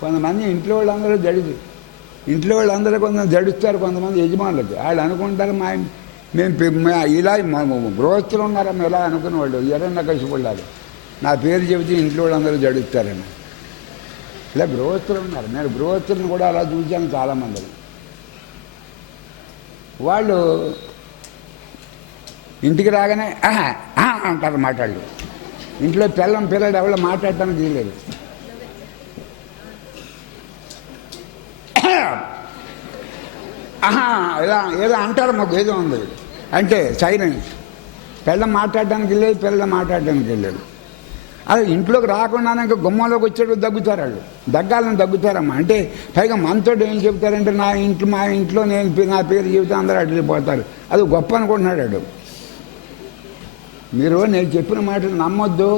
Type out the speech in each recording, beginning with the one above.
కొంతమంది ఇంట్లో వాళ్ళందరూ కొంతమంది జడుస్తారు, కొంతమంది యజమానులకి. వాళ్ళు అనుకుంటారు మేము ఇలా గృహస్థులు ఉన్నారమ్మ ఇలా అనుకునేవాళ్ళు హిరణ్యకశిపులాగా. నా పేరు చెబితే ఇంట్లో వాళ్ళందరూ జడుస్తారని. ఇలా గృహస్థులు ఉన్నారు. నేను గృహస్థులను కూడా అలా చూశాను చాలామంది. వాళ్ళు ఇంటికి రాగానే అంటారు మాట్లాడు. ఇంట్లో పిల్లడు ఎవరు మాట్లాడటానికి వీలేదు. ఇలా ఏదో అంటారు, మాకు ఏదో ఉంది అంటే సైలెన్స్. పిల్లలు మాట్లాడడానికి వెళ్ళేది, పిల్లలు మాట్లాడడానికి వెళ్ళేది. అది ఇంట్లోకి రాకుండానే ఇంకా గుమ్మంలోకి వచ్చేటప్పుడు దగ్గుతారు వాళ్ళు. దగ్గాలని దగ్గుతారమ్మా. అంటే పైగా మనతో ఏం చెబుతారంటే మా ఇంట్లో నా పేరు చెబితే అందరూ అడ్డిపోతారు. అది గొప్ప అనుకుంటున్నాడు వాడు. మీరు నేను చెప్పిన మాటలు నమ్మొద్దు.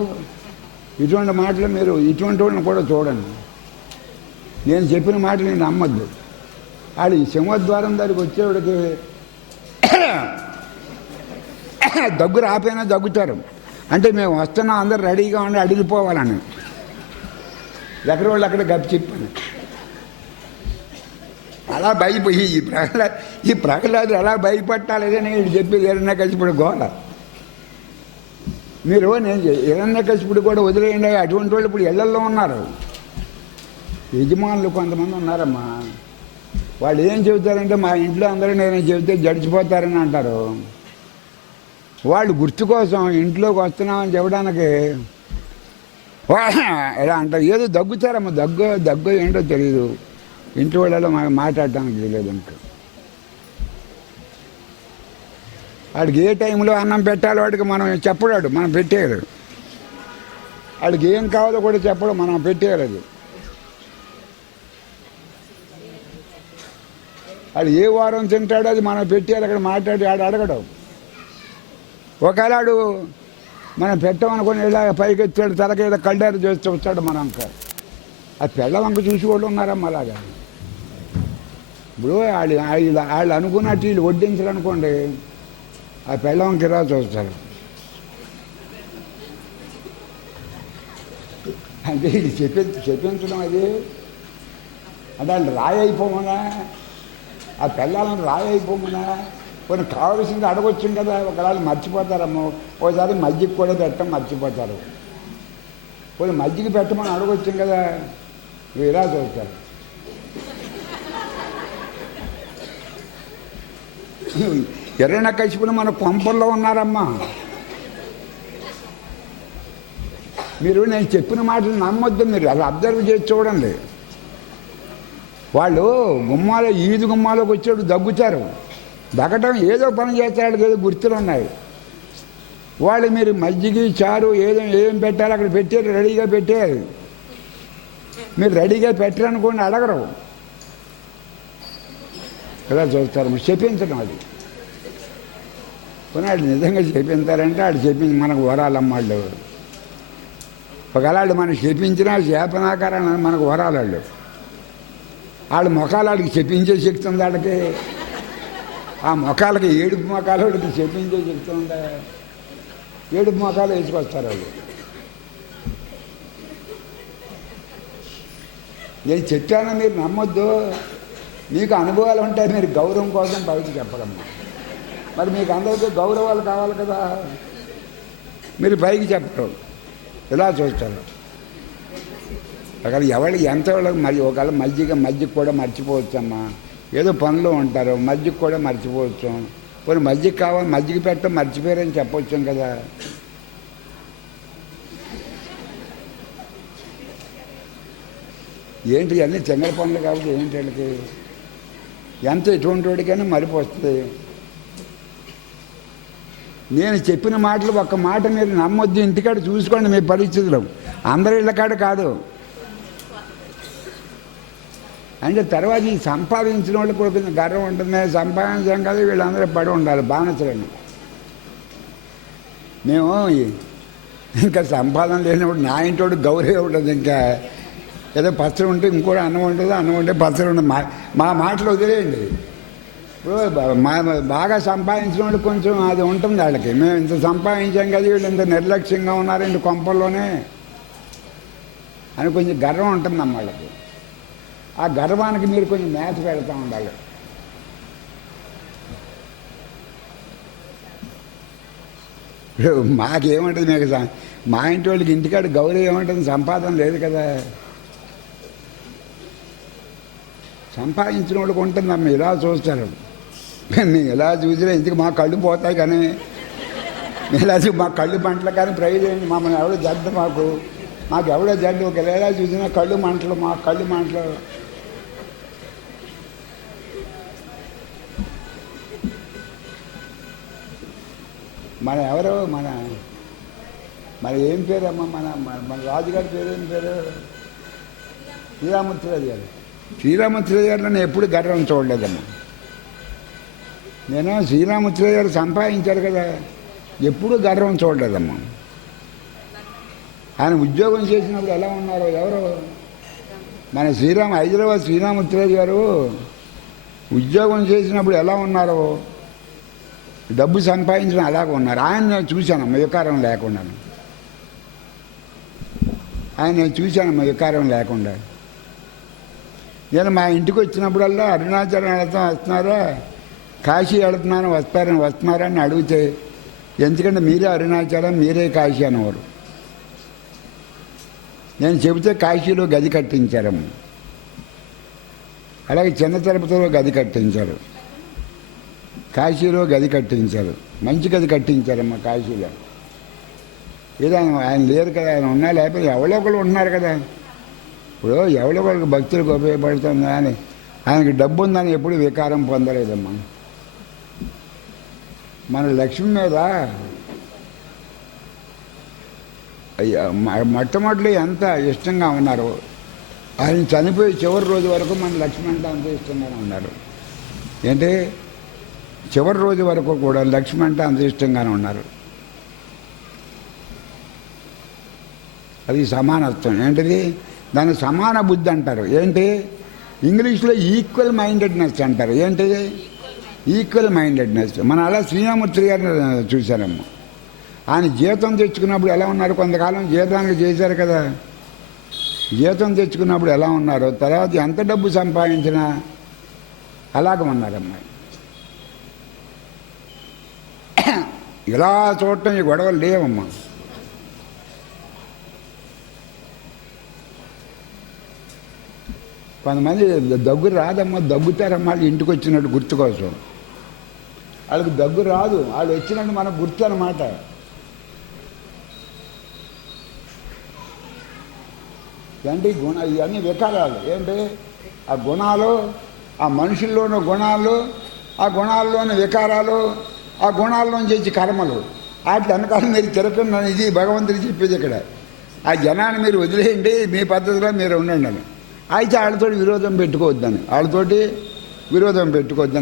ఇటువంటి మాటలు మీరు ఇటువంటి వాళ్ళని కూడా చూడండి. నేను చెప్పిన మాటలు నేను నమ్మొద్దు. వాళ్ళు ఈ సింహద్వారం దగ్గరికి వచ్చేవాడికి దగ్గు రాపోయినా దగ్గుతారు. అంటే మేము వస్తున్నాం, అందరు రెడీగా ఉండి అడిగిపోవాలని. ఎక్కడ వాళ్ళు అక్కడ గప్పి చెప్పాను. అలా భయపోయి ఈ ప్రహ్లాదు ఎలా భయపట్టాలని వీళ్ళు చెప్పేది హిరణ్యకశిపుడు గోల. మీరు నేను హిరణ్యకశిపుడు కూడా వదిలేయండి. అటువంటి వాళ్ళు ఇప్పుడు ఇళ్లల్లో ఉన్నారు. యజమానులు కొంతమంది ఉన్నారమ్మా. వాళ్ళు ఏం చెబుతారంటే మా ఇంట్లో అందరూ నేను చెబితే జడిచిపోతారని అంటారు. వాళ్ళు గుర్తు కోసం ఇంట్లోకి వస్తున్నామని చెప్పడానికి ఎలా అంటారు. ఏదో దగ్గుతారమ్మా. దగ్గు ఏంటో తెలియదు. ఇంటి వాళ్ళలో మాట్లాడటానికి తెలియదు. ఇంకా వాడికి ఏ టైంలో అన్నం పెట్టాలో వాడికి మనం చెప్పడాడు, మనం పెట్టేయరు. వాడికి ఏం కావాలో కూడా చెప్పడం, మనం పెట్టేయలేదు. వాడు ఏ వారం తింటాడో అది మనం పెట్టేయాలి. అక్కడ మాట్లాడి ఆడు అడగడం. ఒకవేళ ఆడు మనం పెట్టామనుకుని ఇలా పైకి ఎత్తాడు, తలకి ఏదో కళ్ళారు చేస్తూ వస్తాడు. మనం ఇంకా ఆ పిల్ల వంక చూసి వాళ్ళు ఉన్నారమ్మా అలాగా. ఇప్పుడు వాళ్ళు అనుకున్నట్టు వీళ్ళు వడ్డించాలనుకోండి, ఆ పిల్ల వంక ఇలా చూస్తారు. అంటే ఇది చెప్పించడం అది అంటే వాళ్ళు రాయి అయిపోమనా, ఆ పిల్లలను రాయి అయిపోమనా. కొన్ని కావాల్సింది అడగొచ్చు కదా. ఒకవేళ మర్చిపోతారమ్మో. ఒకసారి మజ్జిగ కూడా పెట్టడం మర్చిపోతారు. కొన్ని మజ్జిగ పెట్టమని అడగొచ్చు కదా. ఇలా చూస్తారు. హిరణ్యకశిపుడు మన కొంపల్లో ఉన్నారమ్మా. మీరు నేను చెప్పిన మాటలు నమ్మొద్దు. మీరు అలా అబ్జర్వ్ చేసి చూడండి. వాళ్ళు ఈది గుమ్మాలోకి వచ్చేప్పుడు దగ్గుతారు. దగ్గటం ఏదో పని చేస్తాడు, ఏదో గుర్తులు ఉన్నాయి. వాళ్ళు మీరు మజ్జిగ చారు ఏం పెట్టారు అక్కడ పెట్టారు, రెడీగా పెట్టారు. మీరు రెడీగా పెట్టారనుకోండి, అడగరు. ఇలా చూస్తారు. చెప్పించడం అది. కానీ వాళ్ళు నిజంగా చెప్పించారంటే వాళ్ళు చెప్పించి మనకు వరాలమ్మాళ్ళు. ఒకవేళ వాళ్ళు మనకు చెప్పించినా శాపనాకారాన్ని మనకు వరాలు. వాళ్ళ ముఖాలు వాళ్ళకి చెప్పించే శక్తి ఉంది. వాళ్ళకి ఆ ముఖాలకి ఏడుపు ముఖాలు వాడికి చెప్పించే శక్తి ఉందా? ఏడుపు ముఖాలు వేసుకొస్తారు వాళ్ళు. నేను చెప్పాను మీరు నమ్మొద్దు. మీకు అనుభవాలు ఉంటాయి. మీరు గౌరవం కోసం బయటకు చెప్పడమ్మా. మరి మీకు అందరికీ గౌరవాలు కావాలి కదా. మీరు పైకి చెప్పరు. ఇలా చూస్తారు. ఒకవేళ ఎవరికి ఎంత వాళ్ళకి మరి ఒకవేళ మజ్జిగ కూడా మర్చిపోవచ్చమ్మా. ఏదో పనులు ఉంటారు, మజ్జిగ కూడా మర్చిపోవచ్చు. కొన్ని మజ్జిగ కావాలి, మజ్జిగ పెట్టడం మర్చిపోయారని చెప్పవచ్చు కదా. ఏంటి అన్నీ చెంగల పనులు కాబట్టి ఏంటి వాళ్ళకి ఎంత ఎటువంటి వాడికైనా మరిపోతుంది. నేను చెప్పిన మాటలు ఒక్క మాట మీరు నమ్మొద్దు. ఇంటికాడ చూసుకోండి మీ పరిస్థితులు. అందరి ఇళ్ళకాడ కాదు. అంటే తర్వాత ఈ సంపాదించిన వాళ్ళు కూడా కొంచెం గర్వం ఉంటుంది. సంపాదించడం కదా వీళ్ళందరూ పడి ఉండాలి బానిసలని. మేము ఇంకా సంపాదన లేనప్పుడు నా ఇంటోడు గౌరవం ఉంటుంది. ఇంకా ఏదో పచ్చడి ఉంటే ఇంకోటి అన్నం ఉంటుంది, అన్నం ఉంటే పచ్చడి ఉంటుంది. మా మాటలు వదిలేయండి. ఇప్పుడు బాగా సంపాదించిన వాళ్ళు కొంచెం అది ఉంటుంది వాళ్ళకి. మేము ఇంత సంపాదించాం కదా వీళ్ళు ఇంత నిర్లక్ష్యంగా ఉన్నారండి కొంపల్లోనే అని కొంచెం గర్వం ఉంటుంది వాళ్ళకి. ఆ గర్వానికి మీరు కొంచెం మేత పెడతా ఉండాలి. మాకేముంటుంది మీకు మా ఇంటి వాళ్ళకి ఇంటికాడ గౌరవం ఏముంటుంది, సంపాదన లేదు కదా. సంపాదించిన వాళ్ళకి ఉంటుందమ్మ, ఇలా చూస్తారు. మేము ఎలా చూసినా ఇంటికి మా కళ్ళు పోతాయి కానీ ఇలా మా కళ్ళు మంటలు కానీ ప్రయోజనం మమ్మల్ని ఎవడో జడ్డు మాకు ఎవడో జడ్డు ఒక ఎలా చూసినా కళ్ళు మంటలు, మా కళ్ళు మంటలు. మన ఎవరో మన ఏం పేరమ్మా, మన రాజుగారి పేరు ఏం పేరు? శ్రీరామూర్తిరాజు గారు. శ్రీరామూర్తిరాజు గారు నన్ను ఎప్పుడు గర్వం చూడలేదమ్మా. నేను శ్రీరామూర్తిరాజు గారు సంపాదించారు కదా, ఎప్పుడూ గర్వం చూడలేదమ్మా. ఆయన ఉద్యోగం చేసినప్పుడు ఎలా ఉన్నారో ఎవరో మన హైదరాబాద్ శ్రీరామూర్తిరాజు గారు ఉద్యోగం చేసినప్పుడు ఎలా ఉన్నారో, డబ్బు సంపాదించడం అలాగ ఉన్నారు. ఆయన నేను చూశానమ్మా వికారం లేకుండా. నేను చూశానమ్మా వికారం లేకుండా. నేను మా ఇంటికి వచ్చినప్పుడల్లా అరుణాచలం వస్తున్నారా, కాశీ వస్తున్నారా అని అడిగితే, ఎందుకంటే మీరే అరుణాచలం మీరే కాశీ అనేవారు. నేను చెబితే కాశీలో గది కట్టించారమ్మ, అలాగే చిన్న తిరుపతిలో గది కట్టించారు, కాశీలో గది కట్టించారు, మంచి గది కట్టించారమ్మ కాశీలో. ఏదో ఆయన లేరు కదా, ఆయన ఉన్నా లేకపోతే ఎవరో ఒకళ్ళు ఉంటున్నారు కదా. ఇప్పుడు ఎవరో ఒకరికి భక్తులకు ఉపయోగపడుతుంది కానీ ఆయనకి డబ్బు ఉందని ఎప్పుడు వికారం పొందలేదమ్మా. మన లక్ష్మి మీద మొట్టమొదటి ఎంత ఇష్టంగా ఉన్నారు, ఆయన చనిపోయి చివరి రోజు వరకు మన లక్ష్మి అంటే అంత ఇష్టంగానే ఉన్నారు. ఏంటి చివరి రోజు వరకు కూడా లక్ష్మి అంటే అంత ఇష్టంగానే ఉన్నారు. అది సమానత్వం. ఏంటిది? దాన్ని సమాన బుద్ధి అంటారు. ఏంటి ఇంగ్లీష్లో ఈక్వల్ మైండెడ్నెస్ అంటారు. ఏంటిది? Equal mindedness. మన అలా శ్రీరామూర్తి గారిని చూశారమ్మ. ఆయన జీతం తెచ్చుకున్నప్పుడు ఎలా ఉన్నారు, కొంతకాలం జీతానికి చేశారు కదా, జీతం తెచ్చుకున్నప్పుడు ఎలా ఉన్నారో తర్వాత ఎంత డబ్బు సంపాదించినా అలాగ ఉన్నారమ్మా. ఇలా చూడటం ఈ గొడవలు లేవమ్మా. కొంతమంది దగ్గు రాదమ్మా, దగ్గుతారమ్మా వాళ్ళు ఇంటికి వచ్చినట్టు గుర్తు కోసం. వాళ్ళకి దగ్గు రాదు, వాళ్ళు వచ్చినట్టు మనకు గుర్తు అన్నమాట. ఏంటి ఇవన్నీ వికారాలు. ఏంటి ఆ గుణాలు, ఆ మనుషుల్లోని గుణాలు, ఆ గుణాల్లోని వికారాలు, ఆ గుణాల్లోంచి వచ్చి కర్మలు, వాటి వెనకాల మీరు తిరగకుండా ఇది భగవంతుడు చెప్పేది ఇక్కడ. ఆ జనాన్ని మీరు వదిలేయండి, మీ పద్ధతిలో మీరు ఉండండి. అయితే వాళ్ళతోటి విరోధం పెట్టుకోవద్దని